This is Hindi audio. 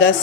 10